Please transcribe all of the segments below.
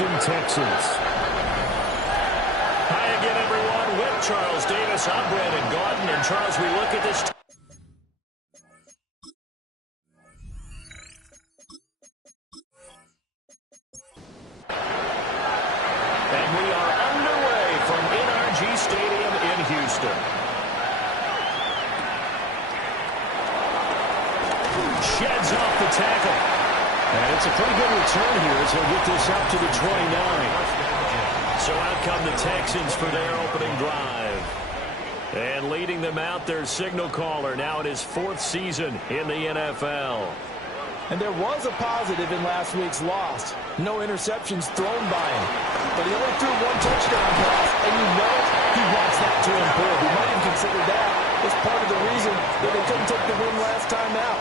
Houston Texans. Hi again, everyone. With Charles Davis, I'm Brandon Gaudin. And, Charles, we look at this. And we are underway from NRG Stadium in Houston. Sheds off the tackle. And it's a pretty good return here as he'll get this out to the 29. So out come the Texans for their opening drive. And leading them out, their signal caller, now in his 4th season in the NFL. And there was a positive in last week's loss. No interceptions thrown by him. But he only threw 1 touchdown pass, and you know he wants that to improve. He might even consider that as part of the reason that they couldn't take the win last time out.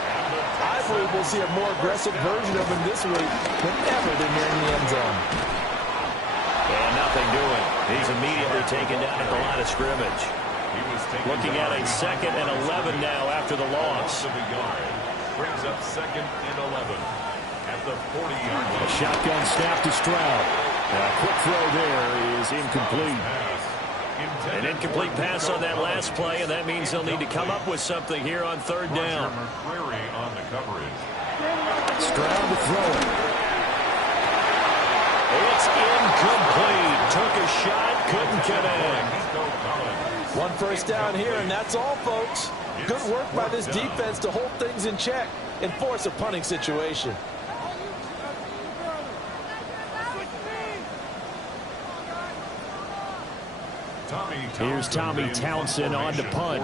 I believe we'll see a more aggressive version of him this week whenever they're nearing the end zone. And nothing doing. He's immediately taken down at the line of scrimmage. Looking at a 2nd and 11 now after the loss. Brings up 2nd and 11 at the 40-yard line. A shotgun snap to Stroud. A quick throw there is incomplete. An incomplete pass on that last play, and that means they'll need to come up with something here on 3rd down. On the coverage. Stroud to throw it. It's incomplete. Took a shot, couldn't get in. 1 first down here, and that's all, folks. Good work by this defense to hold things in check and force a punting situation. Here's Tommy Townsend on to punt.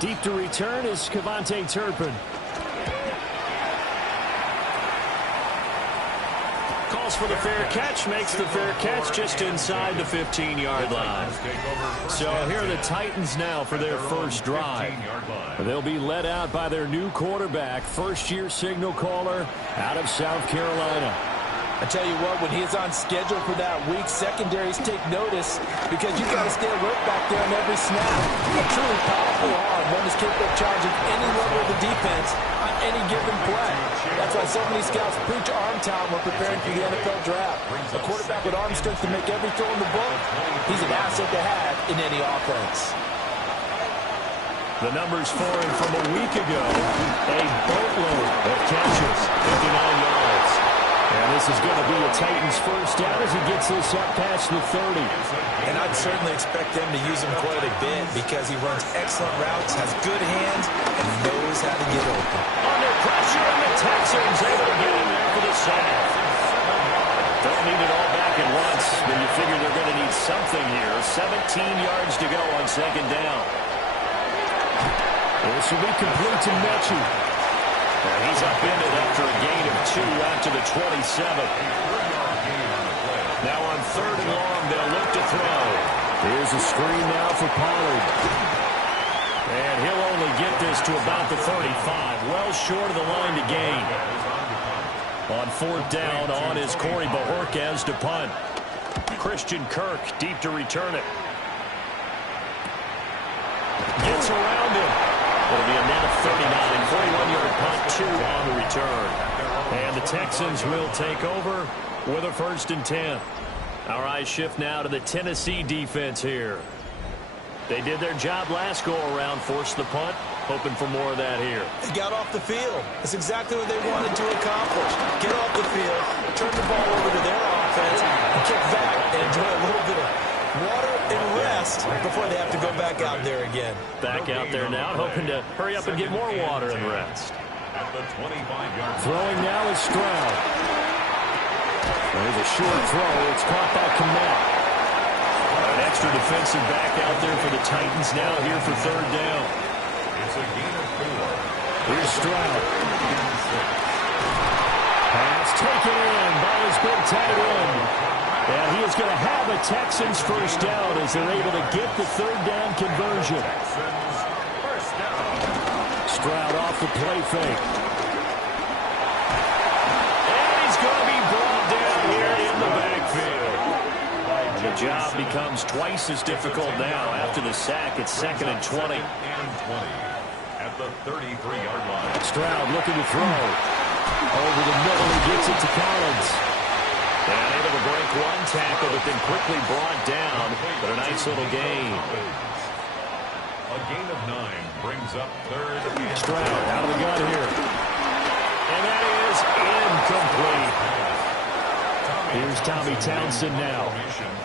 Deep to return is Kevontae Turpin. Calls for the fair catch, makes the fair catch just inside the 15-yard line. So here are the Titans now for their first drive. They'll be led out by their new quarterback, first-year signal caller out of South Carolina. I tell you what, when he's on schedule for that week, secondaries take notice because you've got to stay alert back there on every snap. A truly powerful arm, one is capable of challenging any level of the defense on any given play. That's why so many scouts preach arm talent when preparing for the NFL draft. A quarterback with arm strength to make every throw in the book, he's an asset to have in any offense. The numbers for him from a week ago, a boatload of catches, 59 yards. And this is going to be a Titans first down as he gets this up past the 30. And I'd certainly expect them to use him quite a bit because he runs excellent routes, has good hands, and knows how to get open. Under pressure, and the Texans able to get him there for the sack. Don't need it all back at once, but you figure they're going to need something here. 17 yards to go on 2nd down. This will be complete to Mechie. And he's upended after a gain of 2 out to the 27. Now on 3rd and long, they'll look to throw. Here's a screen now for Pollard. And he'll only get this to about the 35, well short of the line to gain. On 4th down, on is Corey Bajorquez to punt. Christian Kirk deep to return it. Gets around him. It'll be a net of 39, 41-yard punt, 2 on the return. And the Texans will take over with a 1st and 10. Our eyes shift now to the Tennessee defense here. They did their job last go-around, forced the punt, hoping for more of that here. They got off the field. That's exactly what they wanted to accomplish. Get off the field, turn the ball over to their offense, and kick back and enjoy a little bit of water and rest before they have to go back out there again. Back out there now, hoping to hurry up and get more water and rest. Throwing now is Stroud. There's a short throw. It's caught by Kmet. An extra defensive back out there for the Titans now here for 3rd down. It's a gain of 4. Here's Stroud. Pass taken in by his big tight end. And he is going to have a Texans first down as they're able to get the 3rd down conversion. Stroud off the play fake. And he's going to be brought down here in the backfield. The job becomes twice as difficult now after the sack. It's 2nd and 20. At the 33-yard line. Stroud looking to throw. Over the middle, he gets it to Collins. And able to break make one tackle, but then quickly brought down. But a nice little gain. A gain of 9 brings up third. Stroud out of the gun here. And that is incomplete. Here's Tommy Townsend now,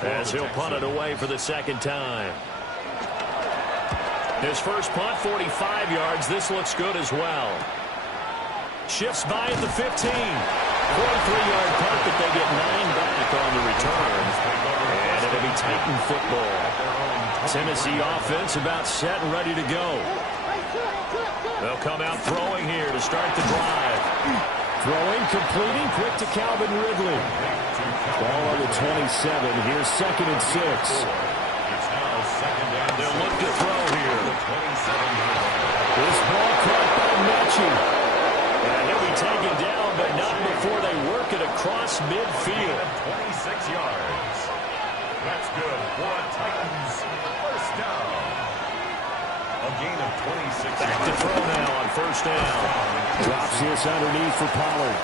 as he'll punt it away for the second time. His first punt, 45 yards. This looks good as well. Shifts by at the 15. 43-yard punt, but they get 9 back on the return. And it'll be Titan football. Tennessee offense about set and ready to go. They'll come out throwing here to start the drive. throwing, completing, quick to Calvin Ridley. Ball on the 27. Here's 2nd and 6. It's now 2nd and 6. They'll look to throw here. This ball caught by Mechie. And he'll be taken down, but not before they work it across midfield. 26 yards. That's good for a Titans first down. A gain of 26 Back to throw now on first down. Drops this underneath for Pollard.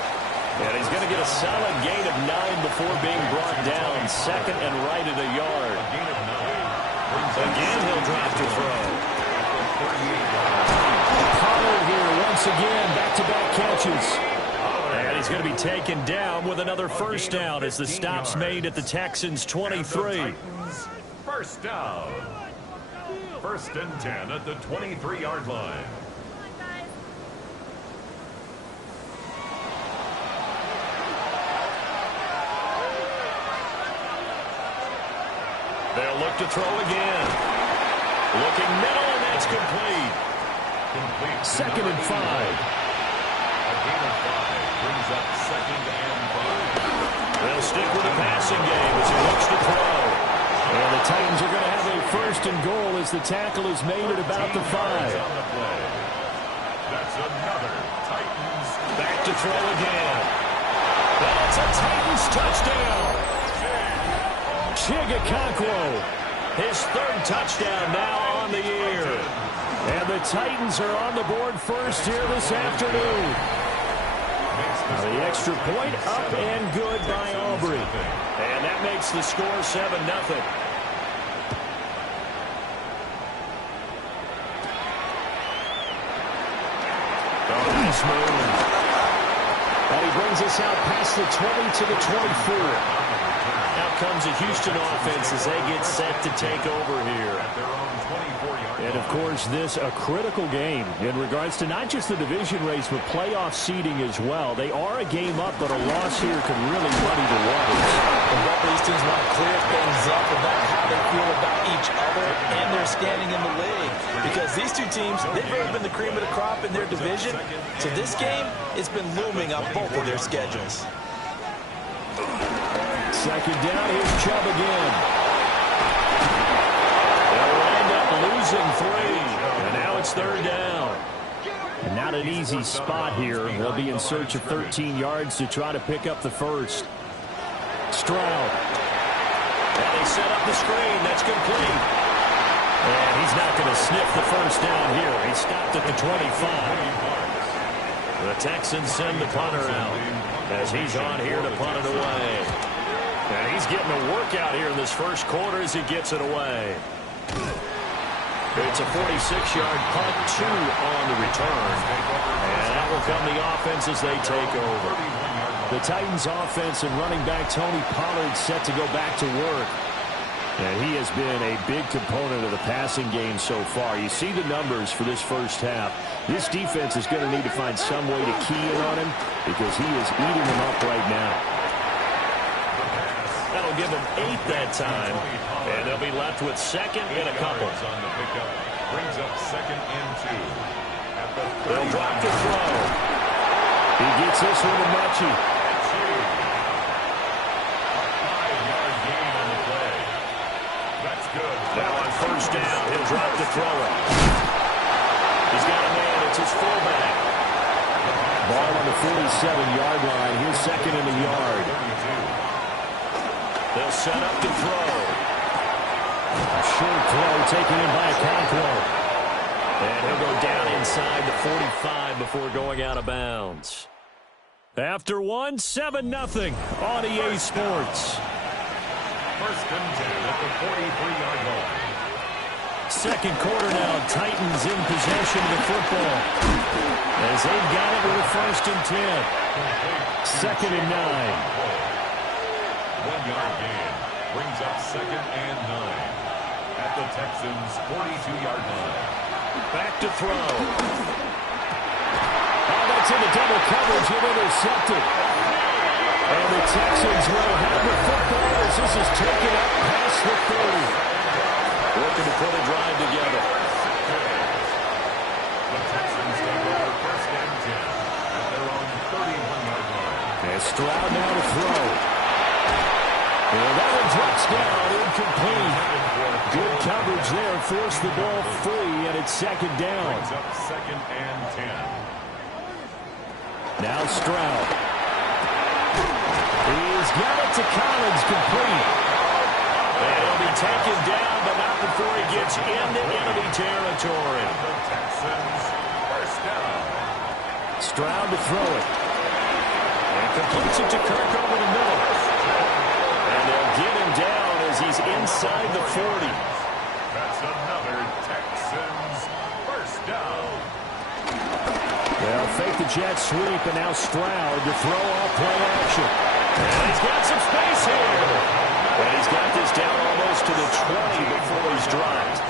And he's going to get a solid gain of 9 before being brought down. 2nd and right at a yard. gain of 9. Again, he'll drop to throw. Pollard here once again, back-to-back catches. And he's going to be taken down with another first down as the stop's made at the Texans' 23. First down. 1st and 10 at the 23-yard line. They'll look to throw again. Looking middle, and that's complete. 2nd and 5. A gain of 5 brings up 2nd and 5. They'll stick with the passing game as he looks to throw. And the Titans are going to have a 1st and goal as the tackle is made at about the 5. That's another Titans. Back to throw again. That's a Titans touchdown. Chigakonkwo, His 3rd touchdown now on the year. and the Titans are on the board first here this afternoon. Now the extra point up and good by Aubrey. And that makes the score 7-0. Oh, nice move. And he brings us out past the 20 to the 24. Out comes a Houston offense as they get set to take over here. At their own 24-yard And, of course, this a critical game in regards to not just the division race, but playoff seeding as well. They are a game up, but a loss here could really muddy the waters. Both these teams want to clear things up about how they feel about each other and their standing in the league. Because these two teams, they've really been the cream of the crop in their division. So this game, it's been looming on both of their schedules. 2nd down, here's Chubb again. They'll wind up losing 3. And now it's 3rd down. And not an easy spot here. They'll be in search of 13 yards to try to pick up the 1st. Stroud. And they set up the screen. That's complete. And he's not going to sniff the 1st down here. He stopped at the 25. The Texans send the punter out as he's on here to punt it away. And he's getting a workout here in this first quarter as he gets it away. It's a 46-yard punt, 2 on the return. And that will come the offense as they take over. The Titans offense and running back Tony Pollard set to go back to work. And he has been a big component of the passing game so far. You see the numbers for this first half. This defense is going to need to find some way to key in on him because he is eating them up right now. That'll give them 8 that time. And they'll be left with 2nd and a couple. on the pickup brings up 2nd and 2. At the They'll drop to throw. He gets this one to Mechie. 5-yard gain on the play. That's good. Now on first down, he'll drop to throw it. He's got a man. It's his fullback. Ball on the 47-yard line. Here's 2nd and a yard. They'll set up to throw. A short throw taken in by Okonkwo. And he'll go down inside the 45 before going out of bounds. After one, 7-0 on EA Sports. First and 10 at the 43-yard line. Second quarter now. Titans in possession of the football as they've got it with a first and 10. Second and 9. 1-yard gain brings up second and 9 at the Texans' 42-yard line. Back to throw. Oh, that's into double coverage and intercepted. And the Texans will have the football as this is taken up past the 30. Looking to put a drive together. The Texans take over first and 10 at their own 31-yard line. And Stroud now to throw. And that one drops down, incomplete. Good coverage there, forced the ball free, and it's second down. Brings up second and 10. Now Stroud. He's got it to Collins, complete. And he'll be taken down, but not before he gets into enemy territory. The Texans first down. Stroud to throw it. And completes it to Kirk over the middle. And they'll get him down as he's inside the 40. That's another Texans first down. They'll fake the jet sweep, and now Stroud to throw off play action. And he's got some space here. And he's got this down almost to the 20 before he's dropped.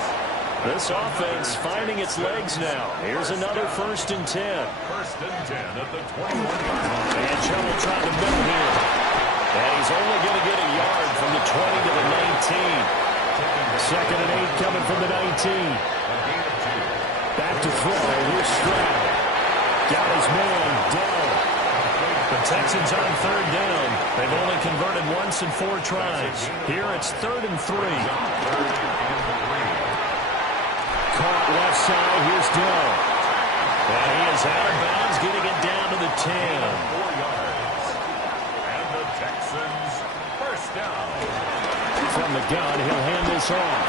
This offense finding its legs now. Here's another first and 10. First and 10 at the 21-yard line. And trouble trying to middle here. And he's only going to get a yard from the 20 to the 19. Second and 8 coming from the 19. Back to throw. Here's Stroud. Got his man down. The Texans on third down. They've only converted once in 4 tries. Here it's 3rd and 3. Caught left side. Here's Dell. And he is out of bounds, getting it down to the 10. 4 yards. And the Texans first down. From the gun, he'll hand this off.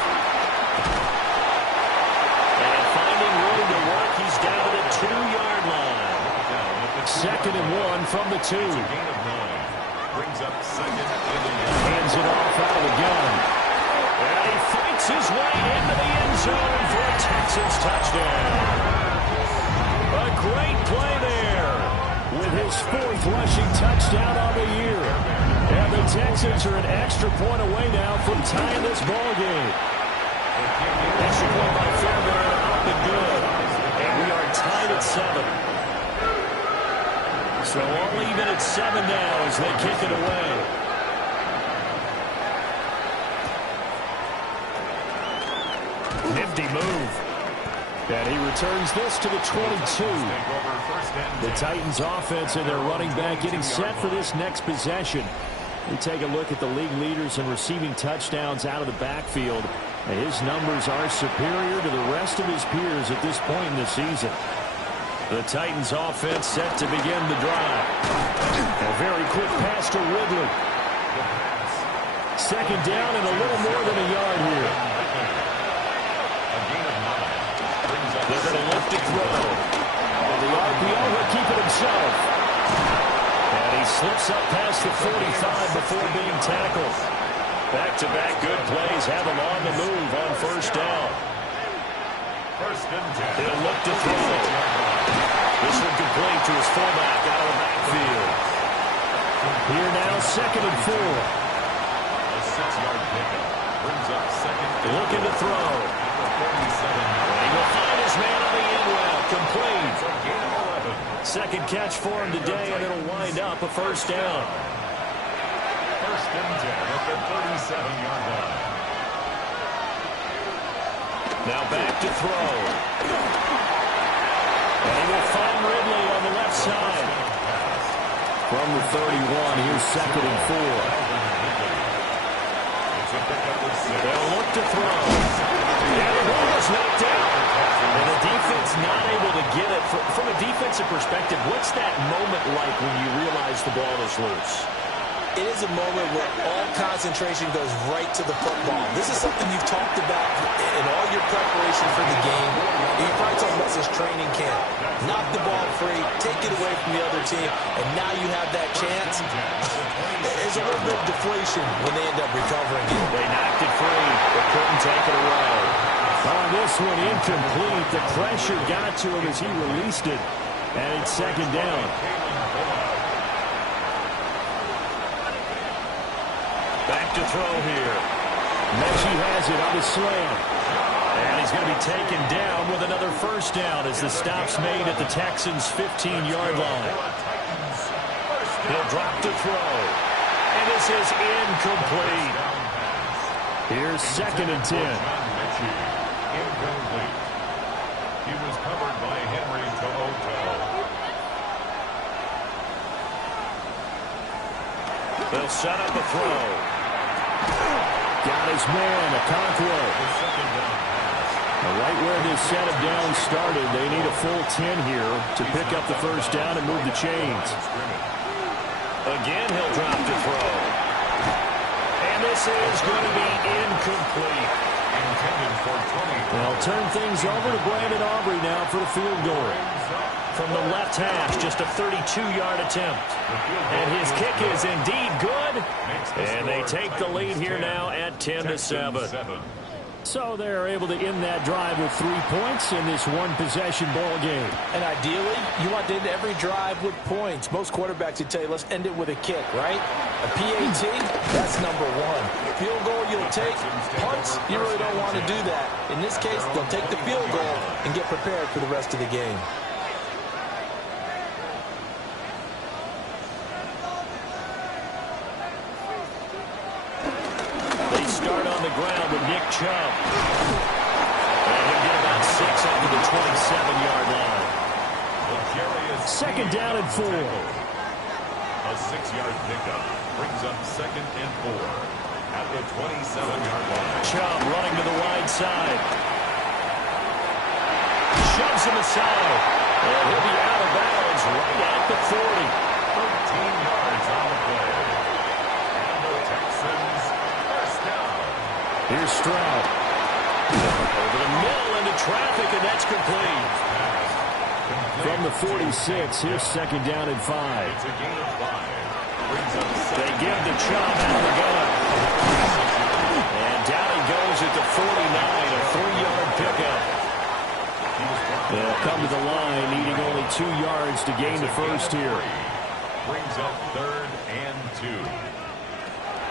And finding room to work, he's down to the 2-yard line. Second and 1 from the 2. Gain of 9. Brings up second and 11. Hands it off out of the gun. And he fights his way into the end zone for a Texans touchdown. A great play there with his 4th rushing touchdown on the year. And the Texans are an extra point away now from tying this ball game. Extra point by Fairbairn, up and good. And we are tied at 7. So all even at 7 now as they kick it away. Nifty move. And he returns this to the 22. The Titans offense and their running back getting set for this next possession. We take a look at the league leaders in receiving touchdowns out of the backfield. And his numbers are superior to the rest of his peers at this point in the season. The Titans offense set to begin the drive. A very quick pass to Ridley. Second down and a little more than a yard here. They're going to look to throw. And the RPO will keep it himself. And he slips up past the 45 before being tackled. Back-to-back good plays have him on the move on first down. First and 10. He'll look to throw. This one complete to his fullback out of the backfield. Here now, second and 4. A 6-yard pickup. Brings up second. Looking to throw. He will find his man on the end route. Complete. Gain of 11. Second catch for him today, and it'll wind up a first down. First and 10 at the 37-yard line. Now back to throw. And he will find Ridley on the left side. From the 31, here's second and 4. They'll look to throw. And the ball is knocked out. And the defense not able to get it. From a defensive perspective, what's that moment like when you realize the ball is loose? It is a moment where all kinds concentration goes right to the football. This is something you've talked about in all your preparation for the game. You probably talked about this training camp. Knock the ball free, take it away from the other team, and now you have that chance. There's a little bit of deflation when they end up recovering it. They knocked it free, but couldn't take it away. On this one, incomplete. The pressure got to him as he released it, and it's second down. Back to throw here. Mechie has it on the slam. And he's going to be taken down with another first down as the stop's made at the Texans' 15-yard line. He'll drop to throw. And this is incomplete. Here's second and 10. Incomplete. He was covered by Henry To'oto. They'll set up a throw. Got his man, Okonkwo. Right where this set of downs started, they need a full 10 here to pick up the first down and move the chains. Again, he'll drop to throw. And this is going to be incomplete. They'll turn things over to Brandon Aubrey now for the field goal. From the left hash, just a 32-yard attempt. And his kick is indeed good. And they take the lead here now at 10-7. So they're able to end that drive with 3 points in this one-possession ball game. And ideally, you want to end every drive with points. Most quarterbacks would tell you, let's end it with a kick, right? A PAT, that's number one. Field goal you'll take. Punts, you really don't want to do that. In this case, they'll take the field goal and get prepared for the rest of the game. Ground with Nick Chubb. And he'll get about 6 up to the 27-yard line. Second down and 4. A 6-yard pickup brings up second and 4 at the 27-yard line. Chubb running to the wide side. Shoves him aside. And he'll be out of bounds right at the 40. 13 yards on the play. And the Texans first down. Here's Stroud. Over the middle into traffic, and that's complete. From the 46, here's second down and 5. It's a gain of 5. They give the Chubb out of the gun. And down he goes at the 49, a 3-yard pickup. They'll come to the line, needing only 2 yards to gain the first here. Brings up third and 2.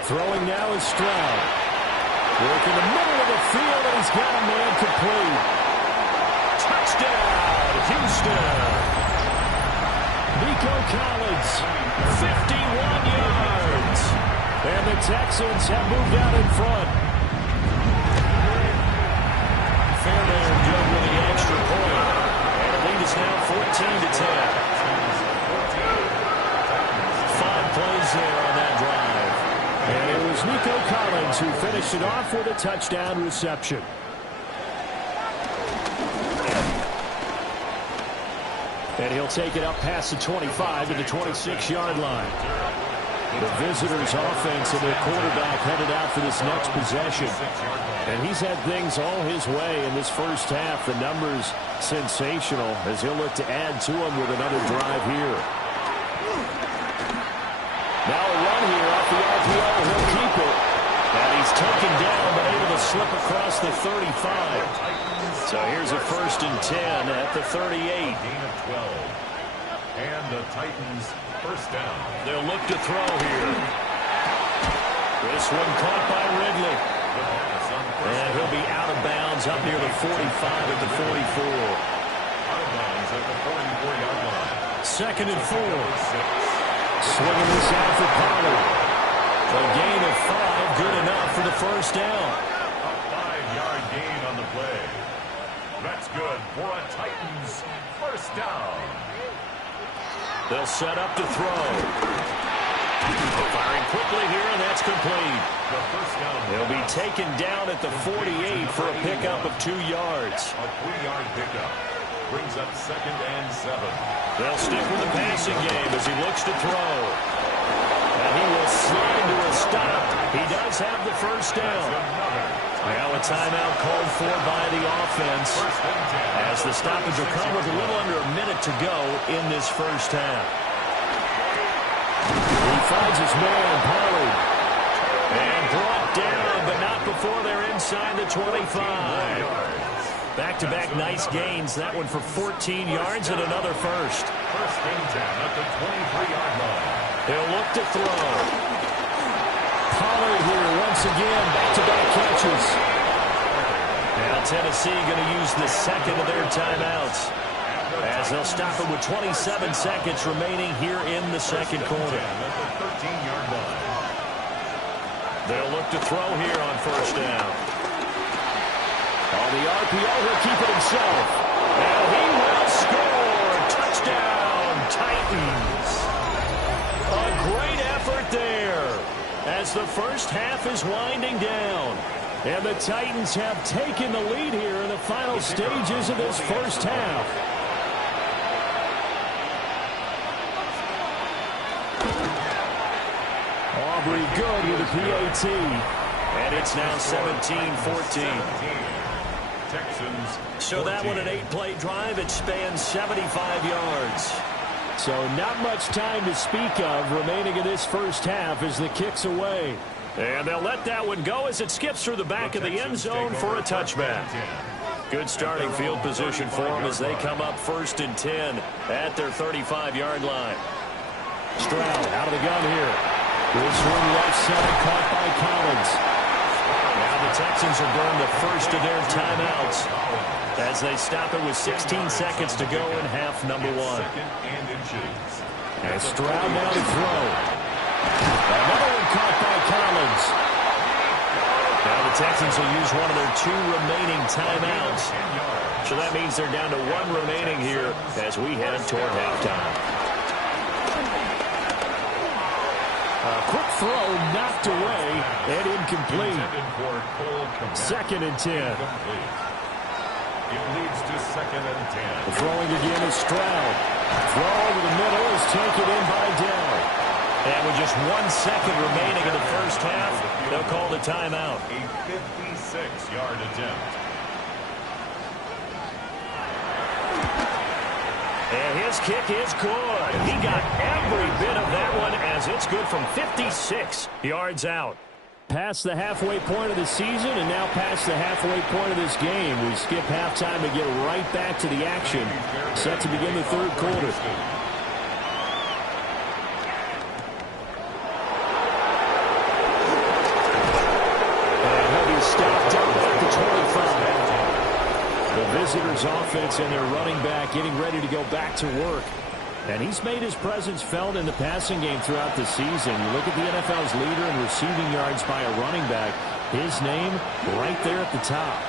Throwing now is Stroud. Work in the middle of the field, and he's got a man complete. Touchdown, Houston. Nico Collins, 51 yards. And the Texans have moved out in front. Fairbairn good with the extra point. And the lead is now 14-10. 5 plays there on that drive. And it was Nico Collins who finished it off with a touchdown reception. And he'll take it up past the 25 to the 26-yard line. The visitors' offense and their quarterback headed out for this next possession. And he's had things all his way in this first half. The numbers sensational as he'll look to add to them with another drive here. Now a run here off the RPO. He'll keep it. And he's taken down but able to slip across the 35. So here's a first and 10 at the 38. Gain of 12. And the Titans first down. They'll look to throw here. This one caught by Ridley. And he'll be out of bounds up near the 45 at the 44. Out of bounds at the 44-yard line. Second and 4. Swinging this out for Pollard. A gain of 5, good enough for the first down. A 5-yard gain on the play. That's good for a Titans first down. They'll set up to throw. Firing quickly here, and that's complete. The first down. He'll be taken down at the 48 for a pickup of 2 yards. A 3-yard pickup brings up second and 7. They'll stick with the passing game as he looks to throw. And he will slide to a stop. He does. Cardinals have the first down. Now a timeout called for by the offense as the stoppage will come with a little under a minute to go in this first half. He finds his man, Pollard. And brought down, but not before they're inside the 25. Back-to-back nice gains. That one for 14 yards and another first. First and 10 at the 23-yard line. He'll look to throw. Pollard here once again, back-to-back catches. Now Tennessee going to use the second of their timeouts as they'll stop it with 27 seconds remaining here in the second quarter. At the 13-yard line. They'll look to throw here on first down. On the RPO, he'll keep it himself. And he will score. Touchdown, Titans. A great effort there as the first half is winding down. And the Titans have taken the lead here in the final stages of this first half. Aubrey good with a PAT. And it's now 17-14. Texans. So that one, an 8-play drive. It spans 75 yards. So not much time to speak of remaining in this first half as the kick's away. And they'll let that one go as it skips through the back of the end zone for a touchback. Good starting field position for them as they come up first and 10 at their 35-yard line. Stroud out of the gun here. This one left side caught by Collins. Now the Texans will burn the first of their timeouts as they stop it with 16 seconds to go in half number one. And Stroud now to throw. Another one caught by Collins. Now the Texans will use one of their 2 remaining timeouts. So that means they're down to 1 remaining here as we head toward halftime. A quick throw knocked away and incomplete. Second and 10. It leads to second and 10. Throwing again is Stroud. Throw over the middle is taken in by Dell. And with just 1 second remaining in the first half, they'll call the timeout. A 56-yard attempt. And his kick is good. He got every bit of that one as it's good from 56 yards out. Past the halfway point of the season and now past the halfway point of this game. We skip halftime to get right back to the action. Set to begin the third quarter. And he'll be stopped up at the 25. The visitors' offense and their running back getting ready to go back to work. And he's made his presence felt in the passing game throughout the season. You look at the NFL's leader in receiving yards by a running back. His name right there at the top.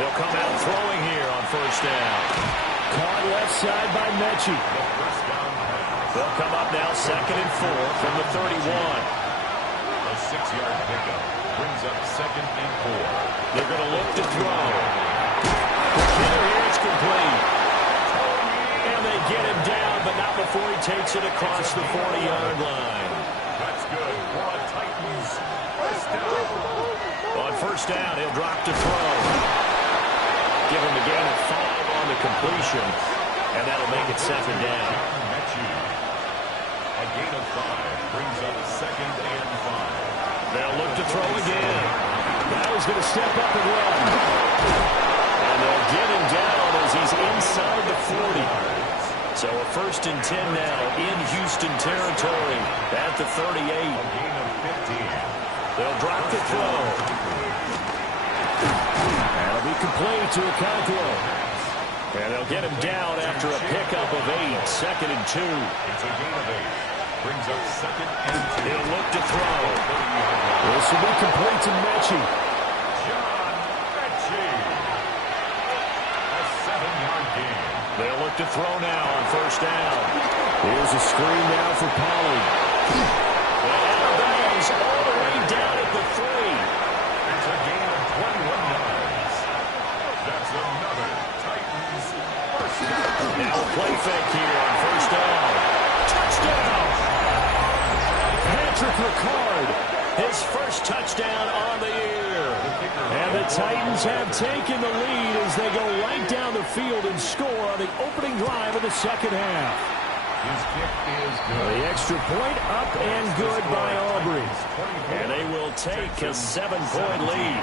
They'll come out throwing here on first down. Caught left side by Mechie. They'll come up now second and 4 from the 31. A 6-yard pickup brings up second and 4. They're going to look to throw. The hitter here is complete. And they get him down, but not before he takes it across the 40-yard line. That's good. For Titans. First down. On first down, he'll drop to throw. Give him a gain of 5 on the completion, and that'll make it second down. A gain of 5 brings up second and 5. They'll look to throw again. Now he's going to step up and run. And they'll get him down as he's inside the 40. So a first and 10 now in Houston territory at the 38. A gain of 15. They'll drop the throw. That'll be complete to Okonkwo. And they'll get him down after a pickup of 8. Second and 2. It's a gain of 8. Brings up second and 2. He'll look to throw. This will be complete to Mechie. John Mechie. A 7-yard gain. They'll look to throw now on first down. Here's a screen now for Pollard. And out of bounds all the way down at the 3. It's a gain of 21 yards. That's another Titans first down. Now a play fake here on first down. Touchdown! Patrick Ricard, his his first touchdown on the year. And the Titans have taken the lead as they go right down the field and score on the opening drive of the second half. His kick is good. The extra point up and good by Aubrey. And they will take a 7-point lead.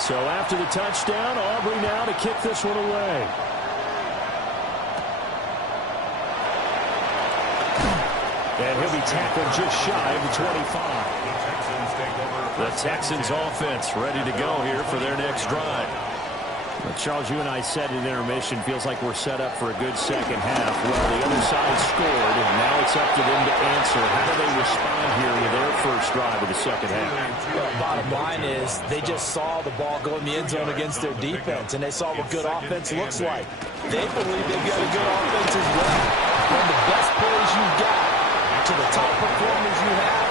So after the touchdown, Aubrey now to kick this one away. And he'll be tackled just shy of the 25. The Texans offense ready to go here for their next drive. Well, Charles, you and I said in intermission, feels like we're set up for a good second half. Well, the other side scored, and now it's up to them to answer. How do they respond here with their first drive of the second half? Well, bottom line is they just saw the ball go in the end zone against their defense, and they saw what good offense looks like. They believe they've got a good offense as well. One of the best players you've got to the top performers you have,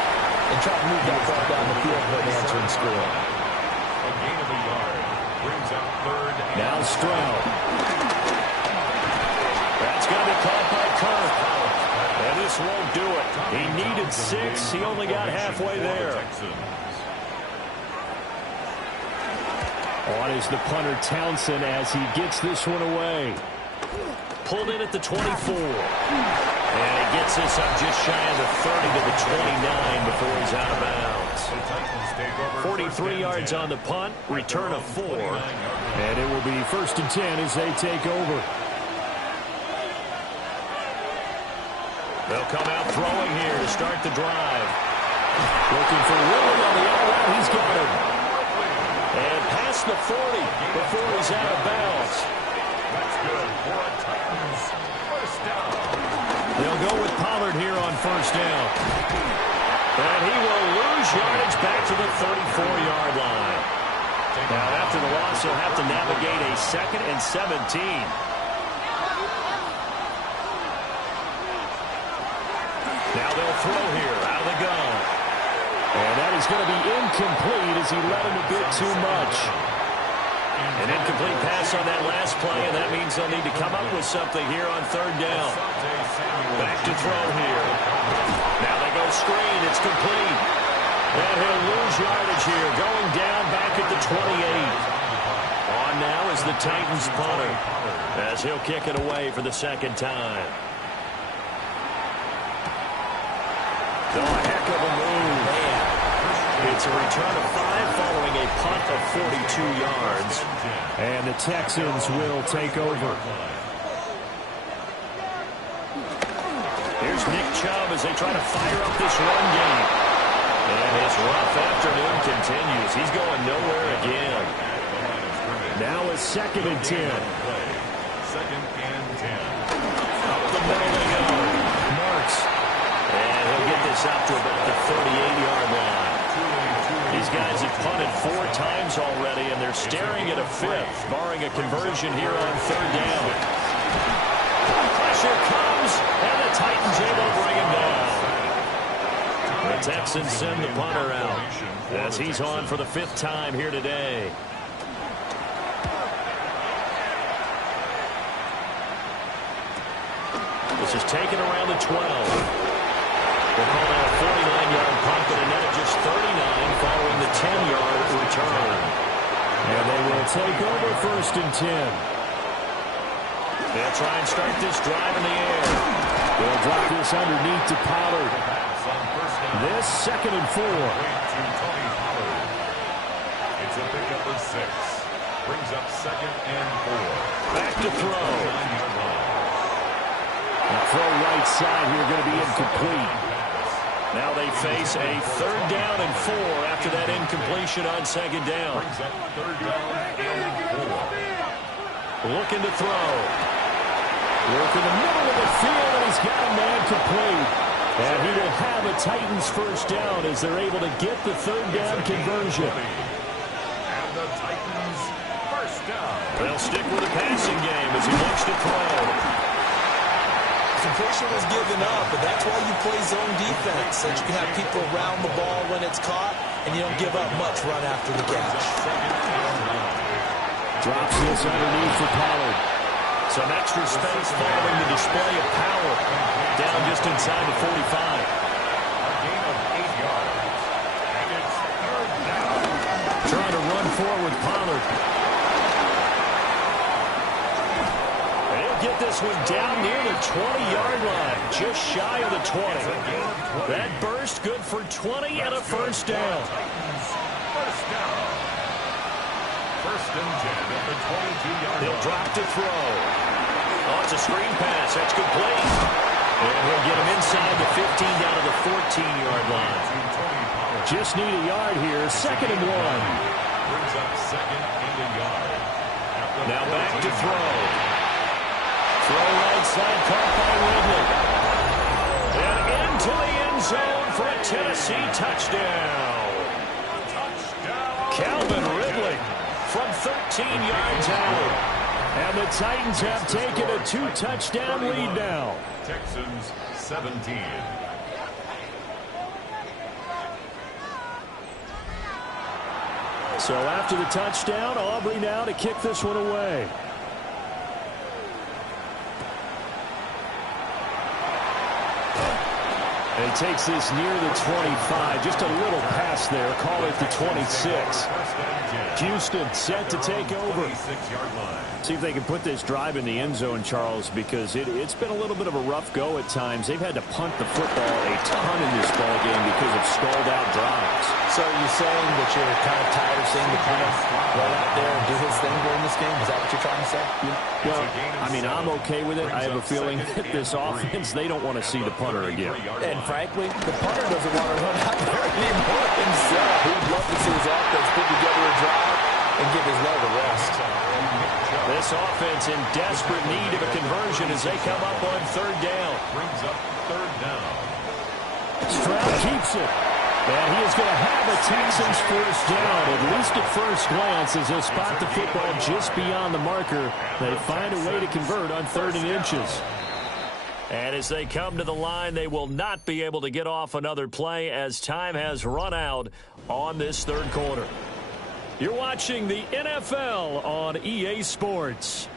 and try to move that ball down the field for an answering score. A gain of a yard. Brings up third. Now Stroud. That's going to be caught by Kirk. And this won't do it. He needed 6. He only got halfway there. On is the punter Townsend as he gets this one away. Pulled in at the 24. And he gets this up just shy of the 30 to the 29 before he's out of bounds. 43 yards on the punt, return of 4. And it will be 1st and 10 as they take over. They'll come out throwing here to start the drive. Looking for Willie on the out. He's got him. And past the 40 before he's out of bounds. That's good for a Titans first down. They'll go with Pollard here on 1st down. And he will lose yardage back to the 34-yard line. Now, after the loss, he'll have to navigate a 2nd and 17. Now they'll throw here out of the gun. And that is going to be incomplete as he let him a bit too much. An incomplete pass on that last play, and that means they'll need to come up with something here on 3rd down. Back to throw here. Now they go screen. It's complete. And he'll lose yardage here, going down back at the 28. On now is the Titans punter, as he'll kick it away for the 2nd time. Oh, a heck of a move. It's a return of 5 following a punt of 42 yards. And the Texans will take over. Here's Nick Chubb as they try to fire up this run game. And his rough afternoon continues. He's going nowhere again. Now a 2nd and 10. 2nd and 10. Up the middle they go. Marks. And he'll get this out to about the 38-yard line. These guys have punted 4 times already, and they're staring at a 5th, barring a conversion here on 3rd down. Pressure comes, and the Titans able to bring him down. The Texans send the punter out as he's on for the 5th time here today. This is taken around the 12. We'll call that a 49-yard punt, but a net of just 39 following the 10-yard return. And they will take over 1st and 10. They'll try and start this drive in the air. They'll drop this underneath to Pollard. This 2nd and 4. It's a pickup of 6. Brings up 2nd and 4. Back to throw. The throw right side here going to be incomplete. Now they face a 3rd down and 4 after that incompletion on 2nd down. Brings up 3rd down and 4. Looking to throw. Work in the middle of the field, and he's got a man complete. And he will have a Titans 1st down as they're able to get the 3rd down conversion. And the Titans 1st down. They'll stick with the passing game as he looks to throw. Completion was given up, but that's why you play zone defense, so you can have people around the ball when it's caught, and you don't give up much run after the catch. Drops this underneath for Pollard. Some extra space following the display of power. Down just inside the 45. A gain of 8 yards. And it's for with Pollard. He'll get this one down near the 20-yard line, just shy of the 20. That burst good for 20 and a first down. First down. First and 10 at the 22-yard line. He'll drop to throw. Oh, it's a screen pass. That's complete. And he'll get him inside the 15 down to the 14-yard line. Just need a yard here. Second and 1. Brings up second and a yard. Now back to throw. Throw right side, caught by Ridley. And into the end zone for a Tennessee touchdown. Calvin Ridley from 13 yards out. And the Titans have taken a 2-touchdown lead now. Texans 17. So after the touchdown, Aubrey now to kick this one away. And he takes this near the 25. Just a little pass there. Call it the 26. Houston set to take over. See if they can put this drive in the end zone, Charles, because it's been a little bit of a rough go at times. They've had to punt the football a ton in this ballgame because of stalled-out drives. So are you saying that you're kind of tired of seeing the punter run out there and do his thing during this game? Is that what you're trying to say? Well, I mean, I'm okay with it. I have a feeling that this offense, they don't want to see the punter again. And frankly, the punter doesn't want to run out there anymore himself. He'd love to see his offense put together a drive and give his leg a rest. This offense in desperate need of a conversion as they come up on third down. Brings up third down. Stroud keeps it. And he is going to have a Texans first down, at least at first glance, as they'll spot the football just beyond the marker. They find a way to convert on 3rd and inches. And as they come to the line, they will not be able to get off another play as time has run out on this third quarter. You're watching the NFL on EA Sports.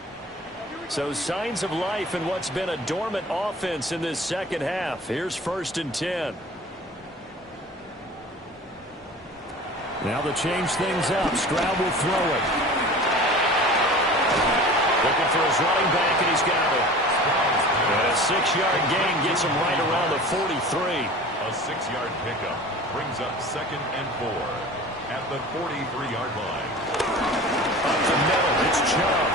So signs of life in what's been a dormant offense in this second half. Here's 1st and 10. Now to change things up, Stroud will throw it. Looking for his running back, and he's got it. And a 6-yard gain gets him right around the 43. A 6-yard pickup brings up 2nd and 4 at the 43-yard line. Up the middle, it's Chubb.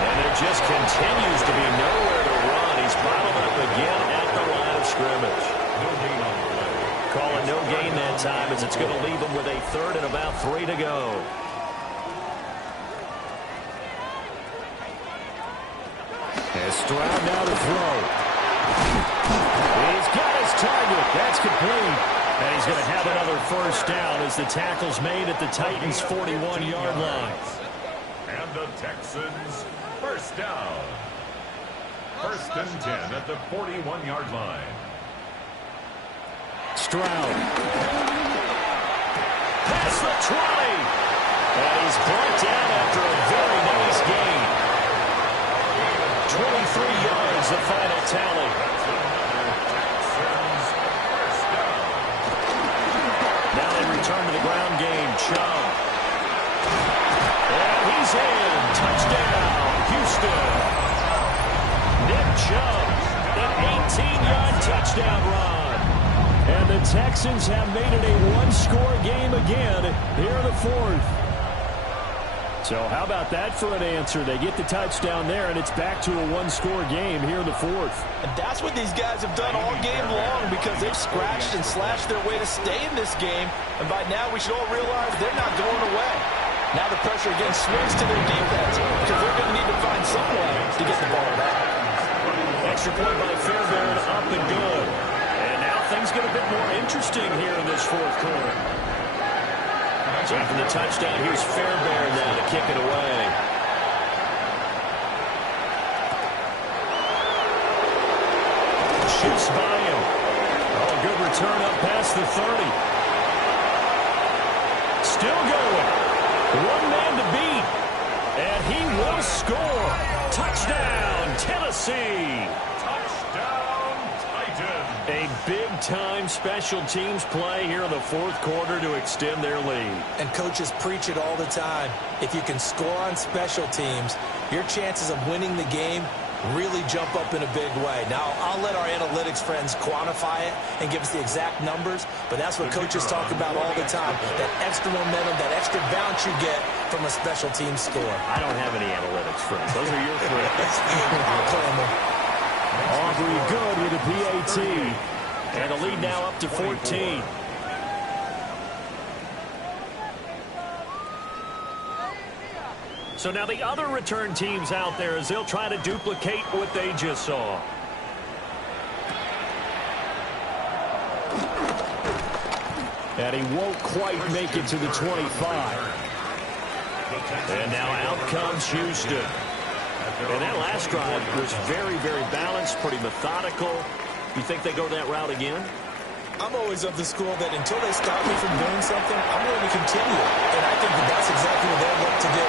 And there just continues to be nowhere to run. He's bottled up again at the line of scrimmage. No gain on the play. Call it no gain that time as it's going to leave him with a 3rd and about 3 to go. And Stroud now to throw. He's got his target. That's complete. And he's going to have another first down as the tackle's made at the Titans' 41-yard line. And the Texans first down. 1st and 10 at the 41-yard line. Stroud. Past the 20. And he's brought down after a very nice gain. 23 yards, the final tally. Now they return to the ground game. Chubb. And he's in. Touchdown, Houston. Nick Chubb, an 18-yard touchdown run. And the Texans have made it a one-score game again here in the 4th. So how about that for an answer? They get the touchdown there, and it's back to a one-score game here in the 4th. And that's what these guys have done all game long because they've scratched and slashed their way to stay in this game. And by now we should all realize they're not going away. Now the pressure again swings to their defense because they're going to need to find some way to get the ball back. Extra point by Fairbairn, up and good. And now things get a bit more interesting here in this 4th quarter. So after the touchdown, here's Fairbairn now to kick it away. Shoots by him. Oh, a good return up past the 30. Still going. One man to beat. And he will score. Touchdown, Tennessee. Touchdown, Titans. A big-time special teams play here in the fourth quarter to extend their lead. And coaches preach it all the time. If you can score on special teams, your chances of winning the game really jump up in a big way. Now, I'll let our analytics friends quantify it and give us the exact numbers, but that's what coaches talk about all the time, that extra momentum, that extra bounce you get from a special team score. I don't have any analytics friends. Those are your friends. I'll claim them. Aubrey good with a PAT. And the lead now up to 14. So now the other return teams out there as they'll try to duplicate what they just saw. And he won't quite make it to the 25. And now out comes Houston. And that last drive was very, very balanced, pretty methodical. You think they go that route again? I'm always of the school that until they stop me from doing something, I'm going to continue. And I think that that's exactly what they'll look to do.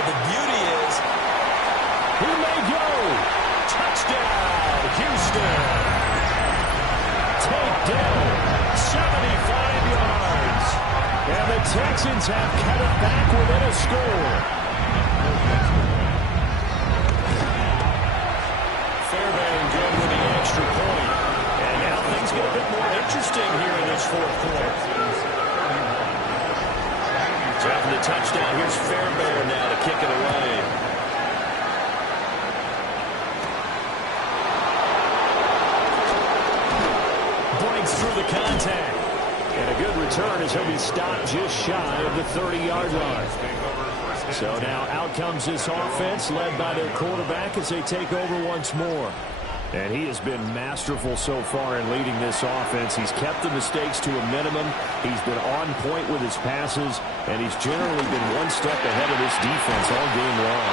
But the beauty is, he may go. Touchdown, Houston. Takedown, 75 yards. And the Texans have cut it back within a score. Fairbairn good with the extra point. And now things get a bit more interesting here in this fourth quarter. So after the touchdown, here's Fairbairn now to kick it away. Breaks through the contact. And a good return as he'll be stopped just shy of the 30-yard line. So now out comes this offense led by their quarterback as they take over once more. And he has been masterful so far in leading this offense. He's kept the mistakes to a minimum. He's been on point with his passes, and he's generally been one step ahead of this defense all game long.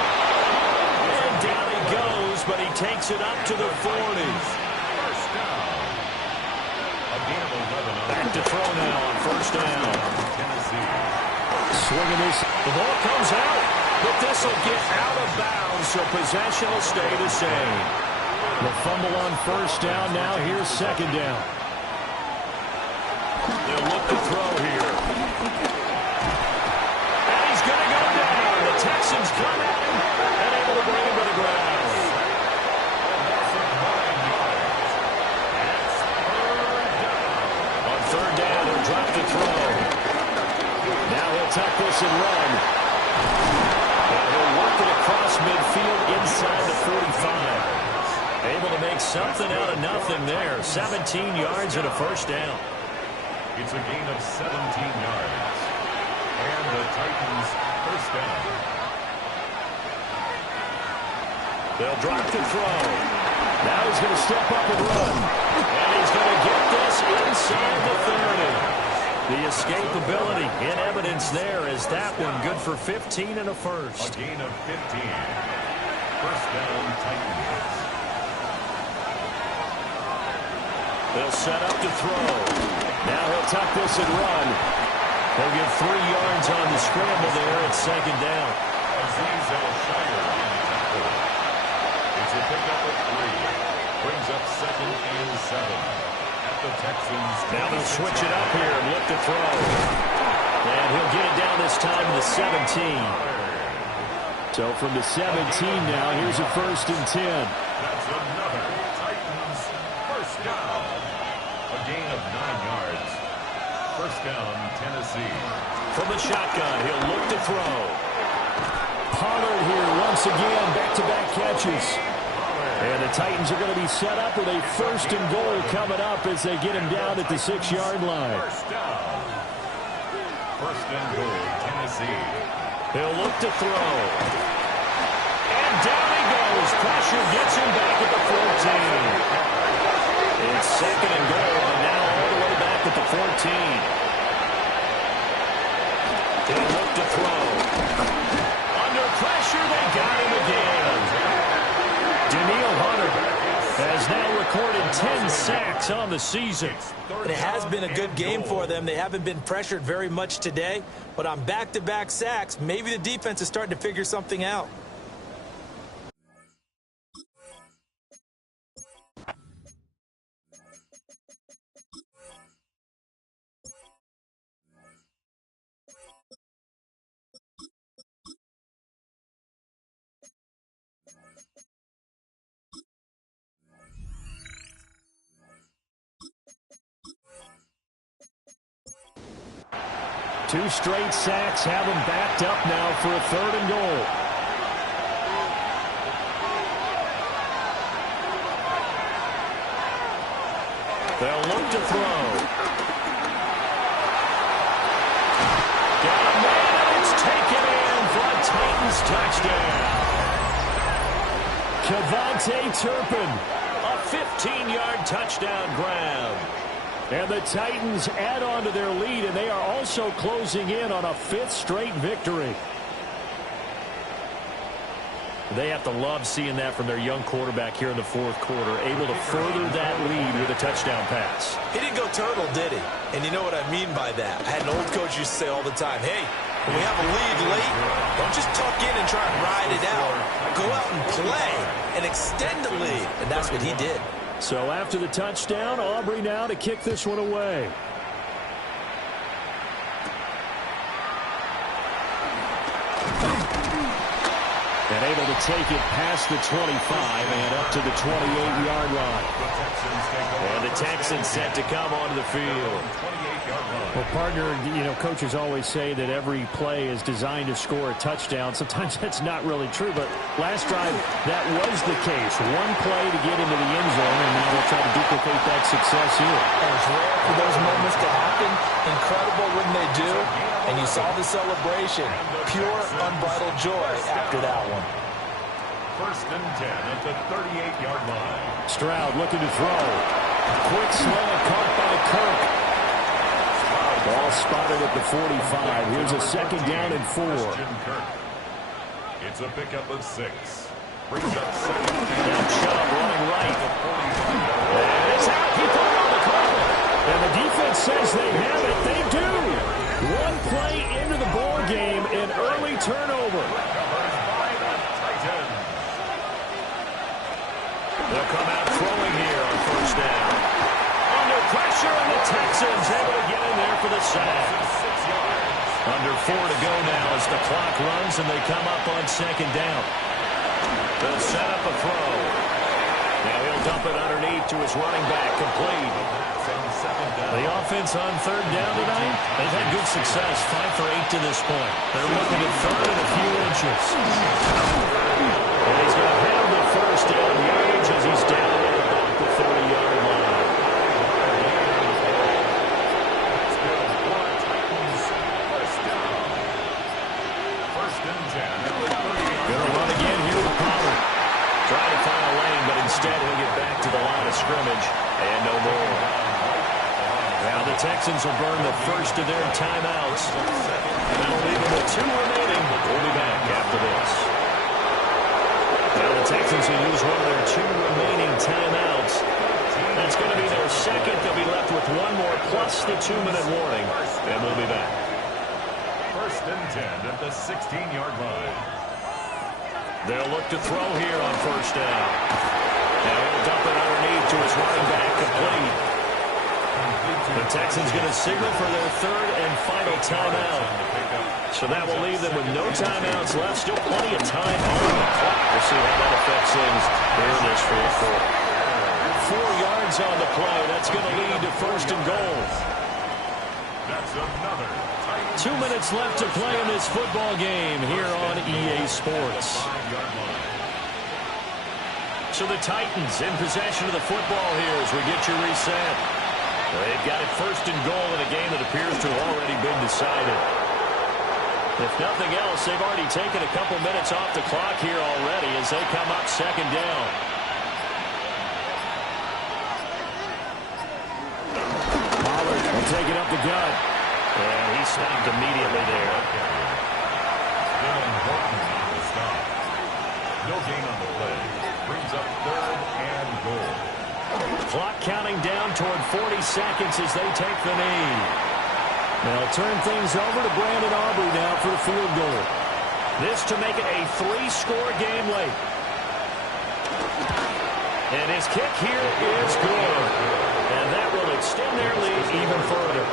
And down he goes, but he takes it up to the 40s. Back to throw now on first down. Swinging this. The ball comes out, but this will get out of bounds, so possession will stay the same. The fumble on first down. Now here's second down. They'll look to throw here. And he's going to go down. The Texans come at him and able to bring him to the ground. On third down, he'll drop the throw. Now he'll tuck this and run. And he'll work it across midfield inside the 45. Able to make something out of nothing there. 17 yards and a first down. It's a gain of 17 yards. And the Titans first down. They'll drop the throw. Now he's going to step up and run. And he's going to get this inside the 30. The escapability in evidence there as that one good for 15 and a first. A gain of 15. First down, Titans. They'll set up to throw. Now he'll tuck this and run. He'll get 3 yards on the scramble there at second down. Aziz Al-Shire in tackle. It's a pickup of 3. Brings up second and 7. At the Texans. Now they'll switch it up here and look to throw. And he'll get it down this time to the 17. So from the 17 now, here's a first and 10. That's another Titans first down. A gain of 9 yards. First down, Tennessee. From the shotgun, he'll look to throw. Pollard here once again, back-to-back catches. And the Titans are going to be set up with a first and goal coming up as they get him down at the 6-yard line. First down. First and goal, Tennessee. He'll look to throw. And down he goes. Pressure gets him back at the 14. It's second and goal, and now all the way back at the 14. He'll look to throw. Under pressure, they got him again. Daniil Hunter has now recorded 10 sacks on the season. It has been a good game for them. They haven't been pressured very much today, but on back-to-back sacks, maybe the defense is starting to figure something out. 2 straight sacks have them backed up now for a 3rd and goal. They'll look to throw. Got a man, and it's taken in for a Titans touchdown. Kevontae Turpin, a 15-yard touchdown grab. And the Titans add on to their lead, and they are also closing in on a 5th straight victory. They have to love seeing that from their young quarterback here in the 4th quarter, able to further that lead with a touchdown pass. He didn't go turtle, did he? And you know what I mean by that. I had an old coach used to say all the time, hey, when we have a lead late, don't just tuck in and try and ride it out. Go out and play and extend the lead. And that's what he did. So after the touchdown, Aubrey now to kick this one away. And able to take it past the 25 and up to the 28-yard line. And the Texans set to come onto the field. Well, partner, you know, coaches always say that every play is designed to score a touchdown. Sometimes that's not really true, but last drive, that was the case. One play to get into the end zone, and now they'll try to duplicate that success here. And it's rare for those moments to happen. Incredible when they do. And you saw the celebration. Pure, unbridled joy after that one. 1st and 10 at the 38-yard line. Stroud looking to throw. Quick slant caught by Kirk. Ball spotted at the 45. Here's a 2nd down and 4. It's a pickup of 6. Brings up 2nd down. And Chubb running right. And it's out. He put it on the carpet. And the defense says they have it. They do. One play into the ball game, an early turnover. They'll come out throwing here on 1st down. Under pressure, and the Texans able to get in there for the sack. Under 4 to go now as the clock runs, and they come up on 2nd down. They'll set up a throw. Now he'll dump it underneath to his running back, complete. The offense on 3rd down tonight, they've had good success, 5 for 8 to this point. They're looking at 3rd and a few inches. And he's going to have the 1st down yardage as he's down at about the 30-yard line. Going to run again here with Pollard. Trying to find a lane, but instead he'll get back to the line of scrimmage and no more. Now the Texans will burn the 1st of their timeouts. That'll leave them with 2 remaining. We'll be back after this. Now the Texans will use one of their 2 remaining timeouts. That's going to be their 2nd. They'll be left with 1 more plus the 2-minute warning. And we'll be back. 1st and 10 at the 16-yard line. They'll look to throw here on 1st down. Now he'll dump it underneath to his running back, complete. The Texans going to signal for their 3rd and final timeout. So that will leave them with no timeouts left. Still plenty of time on the clock. We'll see how that affects things here in this 4th quarter. 4 yards on the play. That's going to lead to 1st and goal. That's another. 2 minutes left to play in this football game here on EA Sports. So the Titans in possession of the football here as we get your reset. They've got it 1st and goal in a game that appears to have already been decided. If nothing else, they've already taken a couple minutes off the clock here already as they come up 2nd down. Pollard will take it up the gut. And he stopped immediately there. No gain on the play. Brings up 3rd and goal. Clock counting down toward 40 seconds as they take the knee. They'll turn things over to Brandon Aubrey now for the field goal. This to make it a 3-score game late. And his kick here is good. And that will extend their lead even further.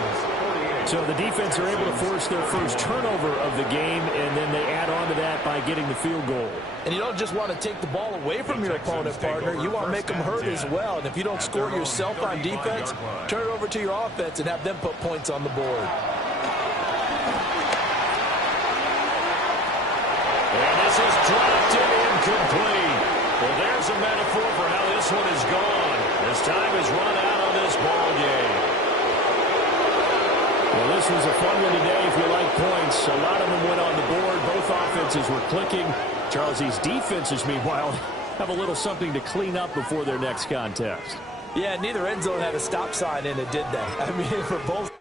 So the defense are able to force their first turnover of the game, and then they add on to that by getting the field goal. And you don't just want to take the ball away from your opponent, partner. You want to make them hurt as well. And if you don't score yourself on defense, turn it over to your offense and have them put points on the board. incomplete. Well, there's a metaphor for how this one is gone. As time has run out on this ball game. Well, this was a fun one today if you like points. A lot of them went on the board. Both offenses were clicking. Charles, these defenses, meanwhile, have a little something to clean up before their next contest. Yeah, neither end zone had a stop sign in it, did they? I mean, for both.